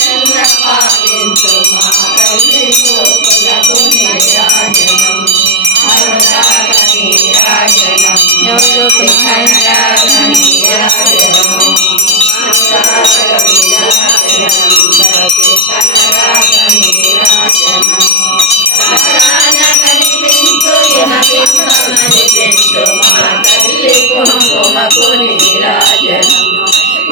పాలించు మా తల్లి గోకులకు నీరాజనం అనురాగ నీరాజనం కనరాగ నీరాజనం అనురాగ నీరాజనం భక్తి కనరాగ నీరాజనం కరాన కనిపించు ఇహ బింబమనిపించు మా తల్లి కుంకుమకు నీరాజనం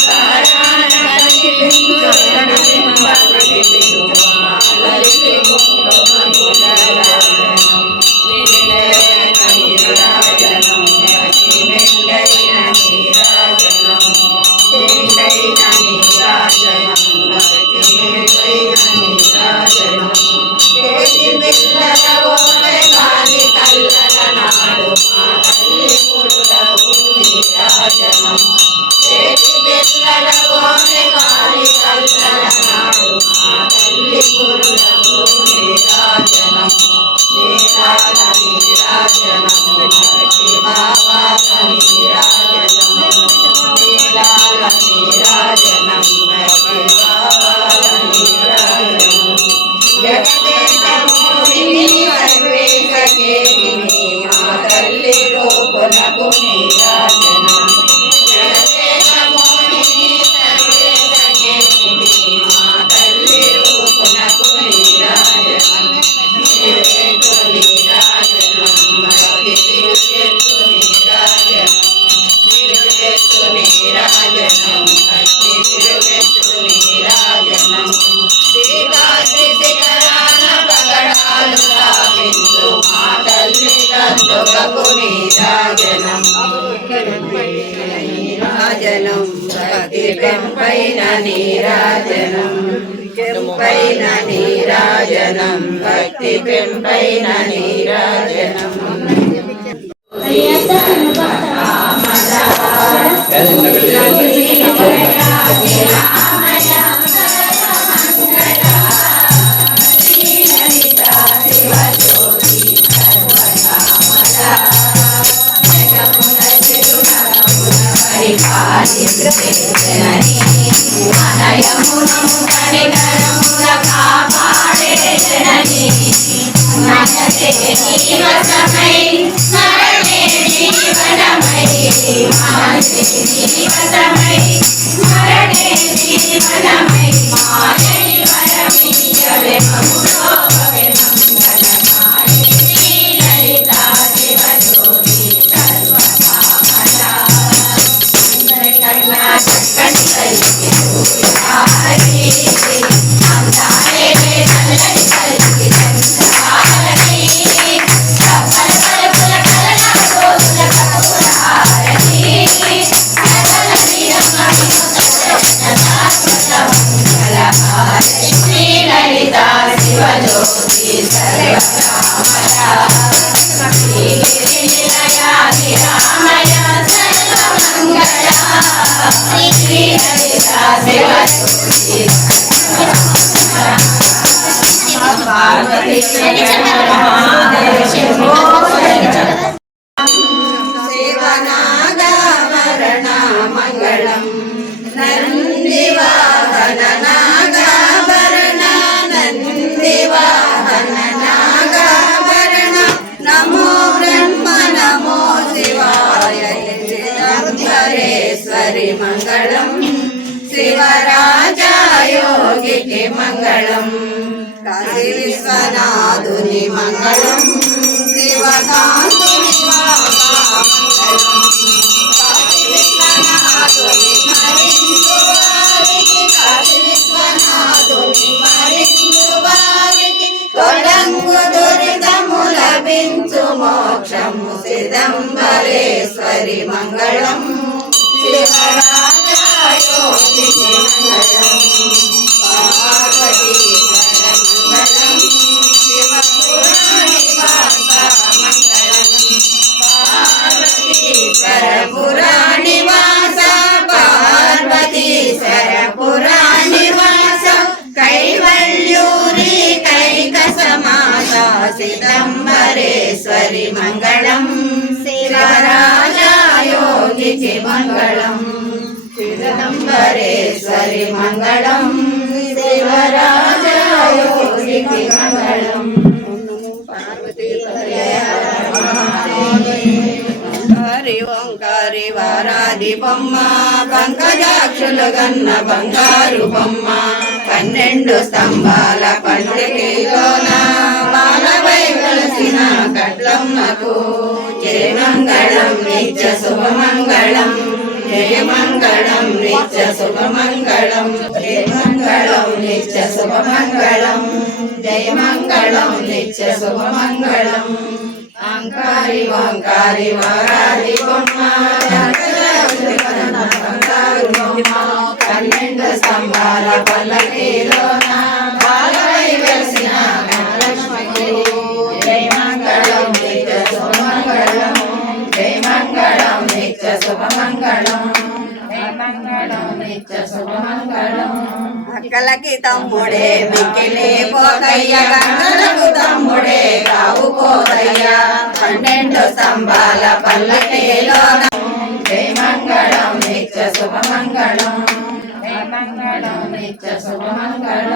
కరాన కనిపించు ఇహ బింబమనిపించు మా తల్లి కుంకుమకు నీరాజనం నిలయన నీరాజనం భక్తి నిలయన నీరాజనం నిలయన నీరాజనం భక్తి నిలయన నీరాజనం చేతి పిల్లల ఓలె కాలి కల్లల నాడు మా తల్లి కురులకు నీరాజనం చేతి పిల్లల ఓలె కాలి కల్లల నాడు మా తల్లి కురులకు నీరాజనం నీరాజ నీరాజనం భక్తి భావాల నీరాజనం నీరాల నీరాజనం భక్తి భావాల నీరాజనం జగదేకమోహిని సర్వేశకేతిని మా తల్లి రూపునకు నీరాజనం జగదేకమోహిని సర్వేశకేతిని మా తల్లి రూపునకు నీరాజనం నిలువెత్తు నీరాజనం భక్తి నిలువెత్తు నీరాజనం నిలువెత్తు నీరాజనం భక్తి నిలువెత్తు నీరాజనం శ్రీకాశి శిఖరాన పగడాలు స్థాపించు మా తల్లి దంతుకకు నీరాజనం నీరాజనం భక్తి పెంపైన నీరాజనం పెంపైన నీరాజనం భక్తి పెంపైన నీరాజనం శివనాగాభరణ మంగళం నందివాహన నాగాభరణ నందివాహన నాగాభరణ నమో బ్రహ్మ నమో శివాయ చిదంబరేశ్వరి మంగళం శివరాజా యోగికి మంగళం కాశీ విశ్వనాథుని మంగళం శివకాంతుని మంగళం కాశీ విశ్వనాథుని మరిందు వారికి కాశీ విశ్వనాథుని మరిందు వారికి తొలంగు దురితము లభించు మోక్షము చిదంబరేశ్వరి మంగళం శివరాజా యోగికి మంగళం పార్వతీశ్వర మంగళం శివపురాణివాస మంగళం పార్వతీశ్వర పురాణివాస పార్వతీశ్వర పురాణివాస కైవల్యూరి కైకసమాస చిదంబరేశ్వరి మంగళం శివరాజా యోగికి మంగళం చిదంబరేశ్వరి మంగళం శివరాజయోగికి మంగళం. ఓంకారి ఓంకారి వారాది బొమ్మ పంకజాక్షులు గన్న బంగారు బొమ్మ 12 స్తంభాల పల్లకిలోన బాలవై వెలసిన కట్లమ్మకు జయమంగళం నిత్య శుభమంగళం. జయమంగళం నిత్య శుభమంగళం. జయమంగళం నిత్య శుభమంగళం. జయమంగళం నిత్య శుభమంగళం. ఓంకారి ఓంకారి వారాది బొమ్మ బంగారు బొమ్మ 12 స్తంభాల పల్లకిలోన బాలవై వెలసిన లక్ష్మకు జయమంగళం నిత్య శుభమంగళం. జయమంగళం నిత్య శుభమంగళం. జయమంగళం నిత్య శుభమంగళం. అక్కలకి తమ్ముడే మిక్కిలి పోతయ్య గంగలకు తమ్ముడే కావు పోతయ్య 12 స్తంభాల పల్లకిలోన జయమంగళం నిత్య శుభమంగళం. జయమంగళం నిత్య శుభమంగళం.